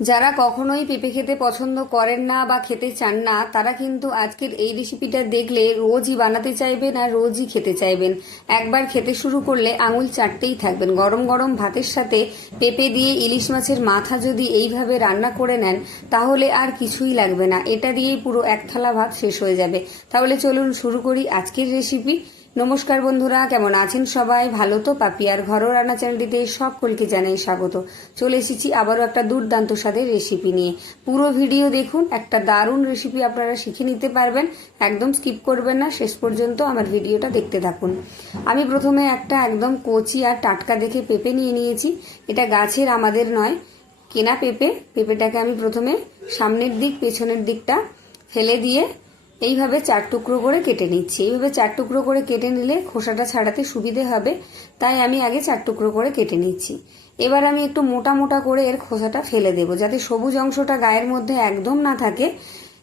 যারা কখনোই পেঁপে খেতে পছন্দ করেন না বা খেতে চান না, তারা কিন্তু আজকের এই রেসিপিটা দেখলে রোজই বানাতে চাইবেন আর রোজই খেতে চাইবেন। একবার খেতে শুরু করলে আঙুল চাটতেই থাকবেন। গরম গরম ভাতের সাথে পেঁপে দিয়ে ইলিশ মাছের মাথা যদি এইভাবে রান্না করে নেন, তাহলে আর কিছুই লাগবে না। এটা দিয়েই পুরো এক থালা ভাত শেষ হয়ে যাবে। তাহলে চলুন শুরু করি আজকের রেসিপি নমস্কার বন্ধুরা, কেমন আছেন সবাই? ভালো তো? পাপিয়ার ঘরোয়া রান্না চ্যানেলটিতে সকলকে জানাই স্বাগত। চলে এসেছি আবারও একটা দুর্দান্ত স্বাদের রেসিপি নিয়ে। পুরো ভিডিও দেখুন, একটা দারুণ রেসিপি আপনারা শিখে নিতে পারবেন। একদম স্কিপ করবেন না, শেষ পর্যন্ত আমার ভিডিওটা দেখতে থাকুন। আমি প্রথমে একটা একদম কচি আর টাটকা দেখে পেঁপে নিয়ে নিয়েছি। এটা গাছের আমাদের নয়, কেনা পেঁপে। পেঁপেটাকে আমি প্রথমে সামনের দিক, পেছনের দিকটা ফেলে দিয়ে এইভাবে চার টুকরো করে কেটে নিচ্ছি। এইভাবে চার টুকরো করে কেটে নিলে খোসাটা ছাড়াতে সুবিধে হবে, তাই আমি আগে চার টুকরো করে কেটে নিচ্ছি। এবার আমি একটু মোটা মোটা করে এর খোসাটা ফেলে দেবো, যাতে সবুজ অংশটা গায়ের মধ্যে একদম না থাকে।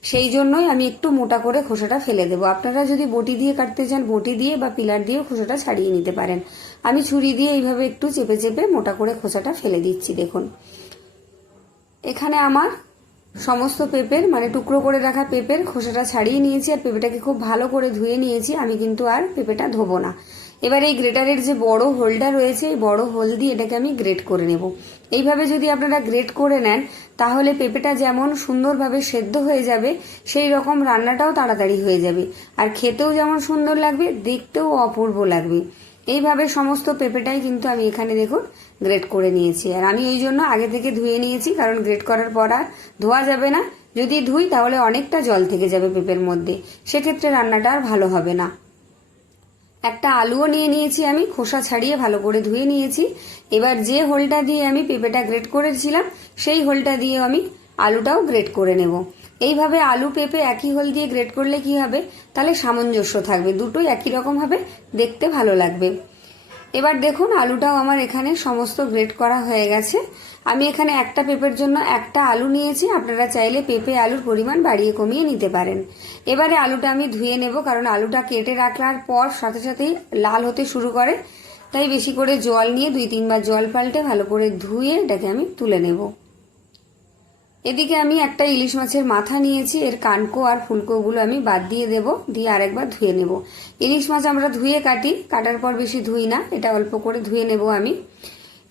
সেই জন্যই আমি একটু মোটা করে খোসাটা ফেলে দেবো। আপনারা যদি বটি দিয়ে কাটতে চান, বটি দিয়ে বা পিলার দিয়েও খোসাটা ছাড়িয়ে নিতে পারেন। আমি ছুরি দিয়ে এইভাবে একটু চেপে চেপে মোটা করে খোসাটা ফেলে দিচ্ছি, দেখুন। এখানে আমার সমস্ত পেঁপের মানে টুকরো করে রাখা পেঁপের খোসাটা ছাড়িয়ে নিয়েছি আর পেঁপেটাকে খুব ভালো করে ধুয়ে নিয়েছি। আমি কিন্তু আর পেঁপেটা ধোবো না। এবার এই গ্রেটারের যে বড় হোলটা রয়েছে, এই বড় হোল দিয়ে এটাকে আমি গ্রেট করে নেব। এইভাবে যদি আপনারা গ্রেট করে নেন, তাহলে পেঁপেটা যেমন সুন্দরভাবে সেদ্ধ হয়ে যাবে, সেই রকম রান্নাটাও তাড়াতাড়ি হয়ে যাবে। আর খেতেও যেমন সুন্দর লাগবে, দেখতেও অপূর্ব লাগবে। এইভাবে সমস্ত পেঁপেটাই কিন্তু আমি এখানে দেখুন গ্রেট করে নিয়েছি। আর আমি এই জন্য আগে থেকে ধুয়ে নিয়েছি, কারণ গ্রেট করার পর আর ধোয়া যাবে না। যদি ধুই তাহলে অনেকটা জল থেকে যাবে পেঁপের মধ্যে। সেক্ষেত্রে রান্নাটা আর ভালো হবে না। একটা আলুও নিয়ে নিয়েছি আমি, খোসা ছাড়িয়ে ভালো করে ধুয়ে নিয়েছি। এবার যে হোলটা দিয়ে আমি পেঁপেটা গ্রেট করেছিলাম, সেই হোলটা দিয়ে আমি আলুটাও গ্রেট করে নেব। এইভাবে আলু পেঁপে একই হোল দিয়ে গ্রেট করলে কি হবে? তাহলে সামঞ্জস্য থাকবে। দুটোই একই রকম হবে, দেখতে ভালো লাগবে। এবার দেখুন, আলুটাও আমার এখানে সমস্ত গ্রেট করা হয়ে গেছে। আমি এখানে একটা পেঁপের জন্য একটা আলু নিয়েছি। আপনারা চাইলে পেঁপে আলুর পরিমাণ বাড়িয়ে কমিয়ে নিতে পারেন। এবারে আলুটা আমি ধুয়ে নেব, কারণ আলুটা কেটে রাখার পর সাথে সাথেই লাল হতে শুরু করে। তাই বেশি করে জল নিয়ে দুই তিনবার জল পাল্টে ভালো করে ধুয়ে এটাকে আমি তুলে নেব। এদিকে আমি একটা ইলিশ মাছের মাথা নিয়েছি, এর কানকো আর ফুলকোগুলো আমি বাদ দিয়ে দেব, দিয়ে আরেকবার ধুয়ে নেব। ইলিশ মাছ আমরা ধুয়ে কাটি, কাটার পর বেশি ধুই না, এটা অল্প করে ধুয়ে নেব আমি।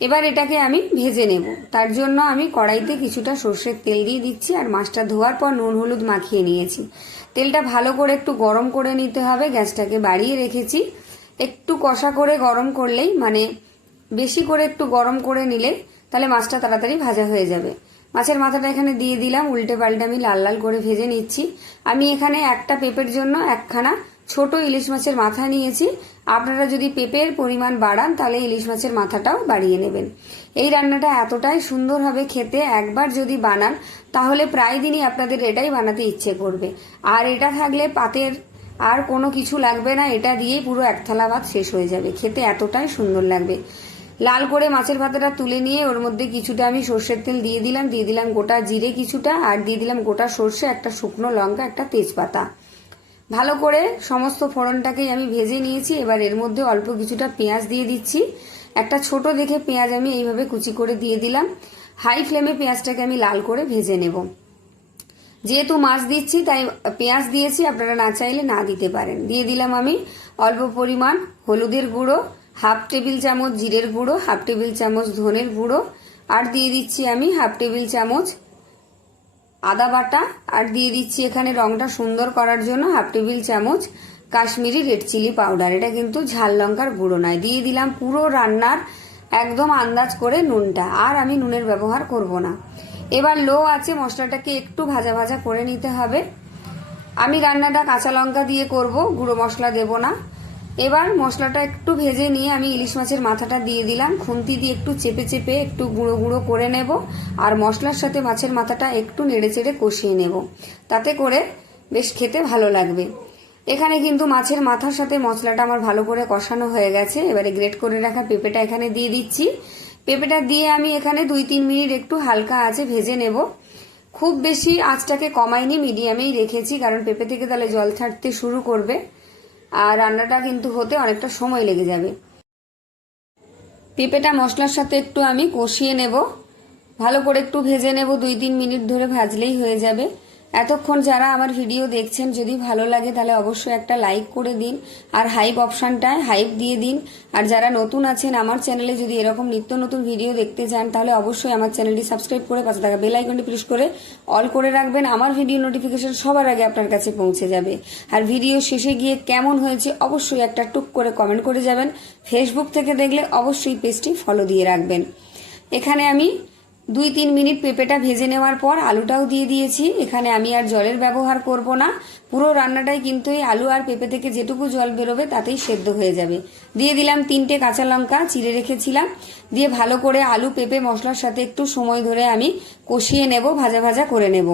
এবার এটাকে আমি ভেজে নেব। তার জন্য আমি কড়াইতে কিছুটা সর্ষের তেল দিয়ে দিচ্ছি, আর মাছটা ধোয়ার পর নুন হলুদ মাখিয়ে নিয়েছি। তেলটা ভালো করে একটু গরম করে নিতে হবে, গ্যাসটাকে বাড়িয়ে রেখেছি। একটু কষা করে গরম করলেই মানে বেশি করে একটু গরম করে নিলে, তাহলে মাছটা তাড়াতাড়ি ভাজা হয়ে যাবে। মাছের মাথাটা এখানে দিয়ে দিলাম, উল্টে পাল্টে আমি লাল লাল করে ভেজে নিচ্ছি। আমি এখানে একটা পেঁপের জন্য একখানা ছোট ইলিশ মাছের মাথা নিয়েছি। আপনারা যদি পেঁপের পরিমাণ বাড়ান, তাহলে ইলিশ মাছের মাথাটাও বাড়িয়ে নেবেন। এই রান্নাটা এতটাই সুন্দর হবে খেতে, একবার যদি বানান, তাহলে প্রায় দিনই আপনাদের এটাই বানাতে ইচ্ছে করবে। আর এটা থাকলে পাতের আর কোনো কিছু লাগবে না, এটা দিয়েই পুরো এক থালা ভাত শেষ হয়ে যাবে। খেতে এতটাই সুন্দর লাগবে। লাল করে মাছের ভাতাটা তুলে নিয়ে ওর মধ্যে কিছুটা আমি সর্ষের তেল দিয়ে দিলাম দিয়ে দিলাম গোটা জিরে কিছুটা আর দিয়ে দিলাম গোটা সর্ষে, একটা শুকনো লঙ্কা, একটা তেজপাতা। ভালো করে সমস্ত ফোড়নটাকেই আমি ভেজে নিয়েছি, এবার এর মধ্যে অল্প কিছুটা পেঁয়াজ দিয়ে দিচ্ছি। একটা ছোট দেখে পেঁয়াজ আমি এইভাবে কুচি করে দিয়ে দিলাম। হাই ফ্লেমে পেঁয়াজটাকে আমি লাল করে ভেজে নেব। যেহেতু মাছ দিচ্ছি, তাই পেঁয়াজ দিয়েছি, আপনারা না চাইলে না দিতে পারেন। দিয়ে দিলাম আমি অল্প পরিমাণ হলুদের গুঁড়ো হাফ টেবিল চামচ জিরের গুঁড়ো, হাফ টেবিল চামচ ধনের গুঁড়ো, আর দিয়ে দিচ্ছি আমি হাফ টেবিল চামচ আদা বাটা, আর দিয়ে দিচ্ছি এখানে রংটা সুন্দর করার জন্য হাফ টেবিল চামচ কাশ্মীরি রেড চিলি পাউডার। এটা কিন্তু ঝাল লঙ্কার গুঁড়ো নয়। দিয়ে দিলাম পুরো রান্নার একদম আন্দাজ করে নুনটা। আর আমি নুনের ব্যবহার করব না। এবার লো আছে, মশলাটাকে একটু ভাজা ভাজা করে নিতে হবে। আমি রান্নাটা কাঁচা লঙ্কা দিয়ে করব, গুঁড়ো মশলা দেব না। এবার মশলাটা একটু ভেজে নিয়ে আমি ইলিশ মাছের মাথাটা দিয়ে দিলাম। খুন্তি দিয়ে একটু চেপে চেপে একটু গুঁড়ো গুঁড়ো করে নেব আর মশলার সাথে মাছের মাথাটা একটু নেড়ে চেড়ে কষিয়ে নেব। তাতে করে বেশ খেতে ভালো লাগবে। এখানে কিন্তু মাছের মাথার সাথে মশলাটা আমার ভালো করে কষানো হয়ে গেছে। এবারে গ্রেট করে রাখা পেঁপেটা এখানে দিয়ে দিচ্ছি। পেঁপেটা দিয়ে আমি এখানে দুই তিন মিনিট একটু হালকা আছে ভেজে নেব। খুব বেশি আঁচটাকে কমাইনি, মিডিয়ামেই রেখেছি, কারণ পেঁপে থেকে তাহলে জল ছাড়তে শুরু করবে। আর রান্নাটা কিন্তু হতে অনেকটা সময় লেগে যাবে। পেঁপেটা মশলার সাথে একটু আমি কষিয়ে নেব। ভালো করে একটু ভেজে নেব, দুই তিন মিনিট ধরে ভাজলেই হয়ে যাবে। এতক্ষণ যারা আমার ভিডিও দেখছেন, যদি ভালো লাগে তাহলে অবশ্যই একটা লাইক করে দিন আর হাইপ অপশানটায় হাইপ দিয়ে দিন। আর যারা নতুন আছেন, আমার চ্যানেলে যদি এরকম নিত্য নতুন ভিডিও দেখতে চান, তাহলে অবশ্যই আমার চ্যানেলটি সাবস্ক্রাইব করে পাশে থাকা বেল আইকনটি প্রেস করে অল করে রাখবেন। আমার ভিডিও নোটিফিকেশন সবার আগে আপনার কাছে পৌঁছে যাবে। আর ভিডিও শেষে গিয়ে কেমন হয়েছে অবশ্যই একটা টুক করে কমেন্ট করে যাবেন। ফেসবুক থেকে দেখলে অবশ্যই পেজটি ফলো দিয়ে রাখবেন। এখানে আমি দুই তিন মিনিট পেঁপেটা ভেজে নেওয়ার পর আলুটাও দিয়ে দিয়েছি। এখানে আমি আর জলের ব্যবহার করব না। পুরো রান্নাটাই কিন্তু এই আলু আর পেঁপে থেকে যেটুকু জল বেরোবে তাতেই সেদ্ধ হয়ে যাবে। দিয়ে দিলাম তিনটে কাঁচা লঙ্কা, চিড়ে রেখেছিলাম। দিয়ে ভালো করে আলু, পেঁপে, মশলার সাথে একটু সময় ধরে আমি কষিয়ে নেব, ভাজা ভাজা করে নেব।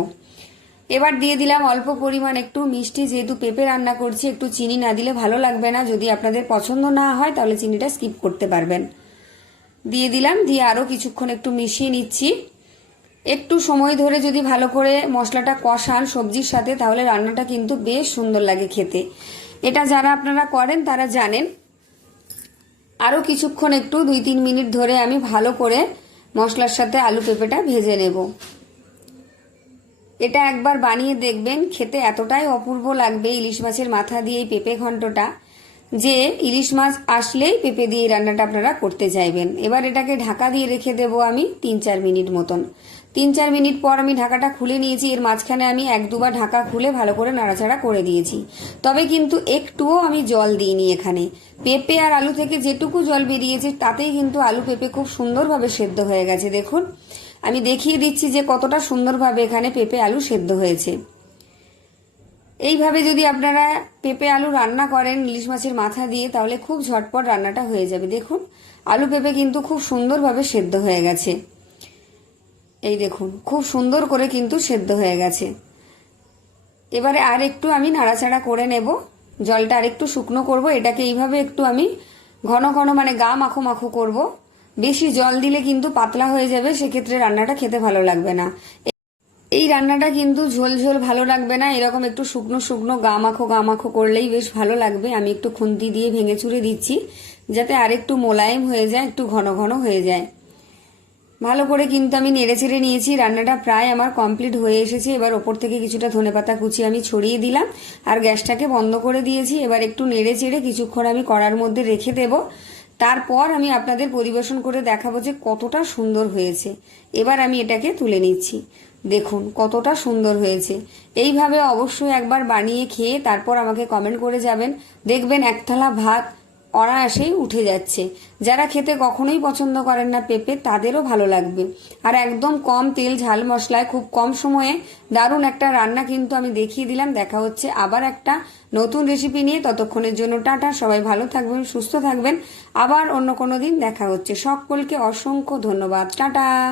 এবার দিয়ে দিলাম অল্প পরিমাণ একটু মিষ্টি, যেহেতু পেঁপে রান্না করছি, একটু চিনি না দিলে ভালো লাগবে না। যদি আপনাদের পছন্দ না হয় তাহলে চিনিটা স্কিপ করতে পারবেন। দিয়ে দিলাম, দিয়ে আরও কিছুক্ষণ একটু মিশিয়ে নিচ্ছি। একটু সময় ধরে যদি ভালো করে মশলাটা কষান সবজির সাথে, তাহলে রান্নাটা কিন্তু বেশ সুন্দর লাগে খেতে। এটা যারা আপনারা করেন, তারা জানেন। আরও কিছুক্ষণ একটু, দুই তিন মিনিট ধরে আমি ভালো করে মশলার সাথে আলু পেঁপেটা ভেজে নেব। এটা একবার বানিয়ে দেখবেন, খেতে এতটাই অপূর্ব লাগবে ইলিশ মাছের মাথা দিয়ে এই পেঁপে ঘন্টটা যে ইলিশ মাছ আসলেই পেঁপে দিয়ে রান্নাটা আপনারা করতে চাইবেন। এবার এটাকে ঢাকা দিয়ে রেখে দেব আমি তিন চার মিনিট মতন। তিন চার মিনিট পর আমি ঢাকাটা খুলে নিয়েছি। এর মাঝখানে আমি এক দুবার ঢাকা খুলে ভালো করে নাড়াচাড়া করে দিয়েছি। তবে কিন্তু একটুও আমি জল দিইনি এখানে। পেঁপে আর আলু থেকে যেটুকু জল বেরিয়েছে, তাতেই কিন্তু আলু পেঁপে খুব সুন্দরভাবে সেদ্ধ হয়ে গেছে। দেখুন, আমি দেখিয়ে দিচ্ছি যে কতটা সুন্দরভাবে এখানে পেঁপে আলু সেদ্ধ হয়েছে। এইভাবে যদি আপনারা পেঁপে, আলু রান্না করেন, ইলিশ মাছের মাথা দিয়ে, তাহলে খুব ঝটপট রান্নাটা হয়ে যাবে। দেখুন, আলু পেঁপে কিন্তু খুব সুন্দরভাবে সেদ্ধ হয়ে গেছে। এই দেখুন, খুব সুন্দর করে কিন্তু সেদ্ধ হয়ে গেছে। এবারে আর একটু আমি নাড়াচাড়া করে নেব। জলটা আর একটু শুকনো করব। এটাকে এইভাবে একটু আমি ঘন ঘন মানে গা মাখো মাখো করব। বেশি জল দিলে কিন্তু পাতলা হয়ে যাবে, সেক্ষেত্রে রান্নাটা খেতে ভালো লাগবে না। এই রান্নাটা কিন্তু ঝোল ঝোল ভালো লাগবে না। এরকম একটু শুকনো শুকনো গা মাখো গা মাখো করলেই বেশ ভালো লাগবে। আমি একটু খুন্তি দিয়ে ভেঙে চুরে দিচ্ছি, যাতে আরেকটু মোলায়েম হয়ে যায়, একটু ঘন ঘন হয়ে যায়। ভালো করে কিন্তু আমি নেড়ে চেড়ে নিয়েছি। রান্নাটা প্রায় আমার কমপ্লিট হয়ে এসেছে। এবার ওপর থেকে কিছুটা ধনেপাতা কুচি আমি ছড়িয়ে দিলাম আর গ্যাসটাকে বন্ধ করে দিয়েছি। এবার একটু নেড়ে চেড়ে কিছুক্ষণ আমি কড়ার মধ্যে রেখে দেব। তারপর আমি আপনাদের পরিবেশন করে দেখাবো যে কতটা সুন্দর হয়েছে। এবার আমি এটাকে তুলে নিচ্ছি। দেখুন, কতটা সুন্দর হয়েছে। এইভাবে অবশ্যই একবার বানিয়ে খেয়ে তারপর আমাকে কমেন্ট করে যাবেন। দেখবেন এক থালা ভাত অনায়াসেই উঠে যাচ্ছে। যারা খেতে কখনোই পছন্দ করেন না পেঁপে, তাদেরও ভালো লাগবে। আর একদম কম তেল, ঝাল মশলায় খুব কম সময়ে দারুণ একটা রান্না কিন্তু আমি দেখিয়ে দিলাম। দেখা হচ্ছে আবার একটা নতুন রেসিপি নিয়ে। ততক্ষণের জন্য টাটা, সবাই ভালো থাকবেন, সুস্থ থাকবেন। আবার অন্য কোনো দিন দেখা হচ্ছে। সকলকে অসংখ্য ধন্যবাদ। টাটা!